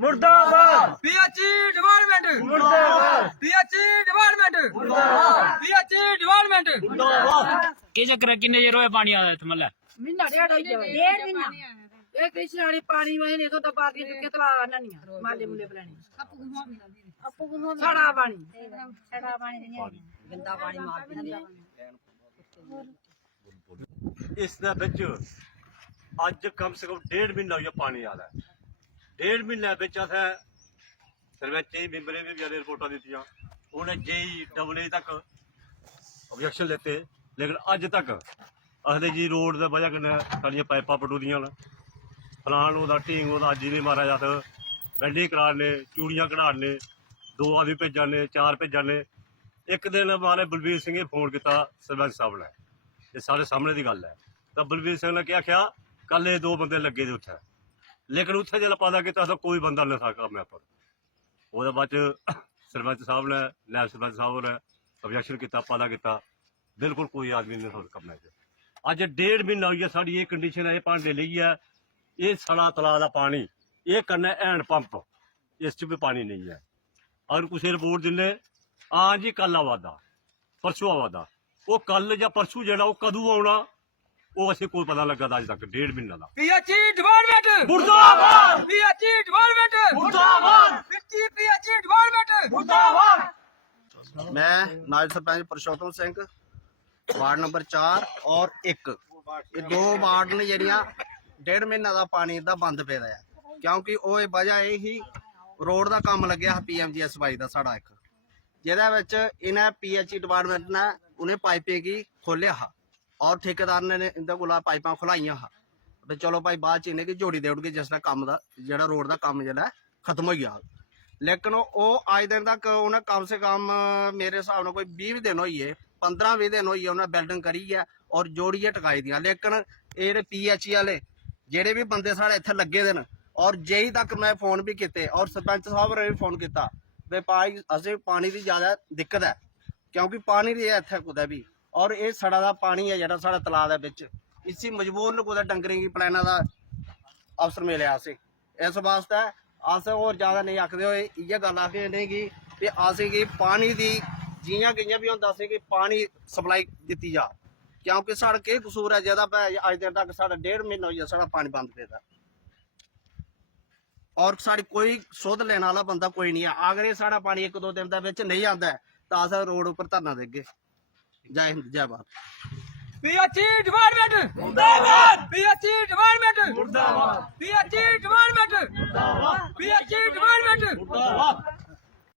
मुर्दाबाद PHE department मुर्दाबाद PHE department PHE department की चक्कर है? किन्ने देर होया पानी आया इत्थे मतलब? महीना डेढ़ होई गया डेढ़ महीना एक कृष्णाड़ी पानी महीने तो दबा के कितला ननिया माले मुले बनानी सड़ा पानी गंदा पानी मार दिया इस दे विच अज कम से कम 1.5 महीना होया पानी आ रहा है। 1.5 महीने विच असें सरपंच मैंबरें भी बेचारे रिपोर्टां दित्तियां, उन्हें जेई डबल तक ऑब्जेक्शन लेते, लेकिन अज तक आखदे जी रोड दी वजह कन्नै साडियां पाइपां पटू दियां न, फलान ओह्दा ढींग ओह्दा अज ही नहीं मारा अस बैंडिंग कराने, चूड़ियां कढ़ाने, 2 आदमी भेजाने, 4 भेजाने। एक दिन मारे बलबीर सिंह फोन किया सरपंच साहब ने, ये सारे सामने की गल है, तो बलबीर सिंह ने क्या आख्या कल ये 2 बंदे लगे दे उत्थे, लेकिन उत्थे जो पता किया तो कोई बंदा नहीं था काम पर। वो बाद सरपंच साहब ने नायब सरपंच साहब ने ऑब्जेक्शन किया, पता किया, बिल्कुल कोई आदमी नहीं था कम्म च। अज 1.5 महीना हुई है साड़ी ये कंडीशन है, भांडे ली है, ये सड़ा तलाऽ का पानी, ये कन्नै हैंड पंप, इस च भी पानी नहीं है। अगर कुछ रिपोर्ट दिने हाँ जी कल आवादा परसों आवादा, वो कल या परसों जो कदू आना वो असें कोई पता लगा अज तक 1.5 महीना का। पीएचई डिपार्टमेंट मुर्दाबाद पीएचई डिपार्टमेंट मुर्दाबाद पीएचई डिपार्टमेंट मुर्दाबाद। मैं नायब सरपंच पुरुषोत्तम सिंह वार्ड नंबर 4 और 1 ये 2 वार्ड ने ਜਿਹੜੀਆਂ 1.5 ਮਹੀਨਾ ਦਾ ਪਾਣੀ ਦਾ ਬੰਦ ਪਿਆ ਹੈ, ਕਿਉਂਕਿ ਉਹ ਵਜ੍ਹਾ ਇਹ ਹੀ ਰੋਡ ਦਾ ਕੰਮ ਲੱਗਿਆ ਪੀਐਮਜੀਐਸਵਾਈ ਦਾ ਸਾਡਾ ਇੱਕ, ਜਿਹਦੇ ਵਿੱਚ ਇਹਨਾਂ ਪੀਐਚਈ ਡਿਪਾਰਟਮੈਂਟ ਨੇ ਉਹਨੇ ਪਾਈਪੇ ਕੀ ਖੋਲਿਆ ਹਾ ਔਰ ਠੇਕੇਦਾਰ ਨੇ ਇਹਦੇ ਕੋਲ ਪਾਈਪਾਂ ਖੁਲਾਈਆਂ ਹਾ ਤੇ ਚਲੋ ਭਾਈ ਬਾਅਦ ਚ ਇਹਨੇ ਕੀ ਜੋੜੀ ਦੇਉਣਗੇ ਜਿਸ ਦਾ ਕੰਮ ਦਾ ਜਿਹੜਾ ਰੋਡ ਦਾ ਕੰਮ ਜਿਹੜਾ ਖਤਮ ਹੋ ਗਿਆ। लेकिन वो आज दिन तक उन्हें कम से कम मेरे हिसाब ਨਾਲ कोई 20 दिन होई है, 15-20 दिन होई है उन्हें बिल्डिंग करी है और जोड़िए टकाई दियां। लेकिन ये पीएचई वाले जेडे भी बंदे साढ़े इत्थे लगे दे न और जेई तक मैं फोन भी किते और सरपंच साहब ने भी फोन किया वे भाई असें पानी की ज़्यादा दिक्कत है, क्योंकि पानी नहीं है इत्थे कुदै भी, और ये सड़ा दा पानी है जेह्ड़ा साढ़े तलाऽ दे विच, इसी मजबूर न कुदै डंगरें गी पलैना दा अवसर मिलेआ असें। इस वास्ते अस होर ज़्यादा नहीं आखदे होए इ'यै गल्ल आखने कि असेंगी पानी दी जियां कि'यां भी होंदा असेंगी पानी सप्लाई दित्ती जा, क्योंकि साढ़ा केह् कसूर है जेह्दा अज दिन तक साढ़ा 1.5 महीना होई गेआ साढ़ा पानी बंद पेदा और साढ़ी कोई सुध लेने वाला बंदा कोई नहीं है। अगर ये साढ़ा पानी 1-2 दिन दे विच नहीं आंदा तो अस रोड उपर धरना देगे। जय हिंद जय भारत। पीएचई डिपार्टमेंट मुर्दाबाद पीएचई डिपार्टमेंट मुर्दाबाद पीएचई डिपार्टमेंट मुर्दाबाद पीएचई डिपार्टमेंट मुर्दाबाद।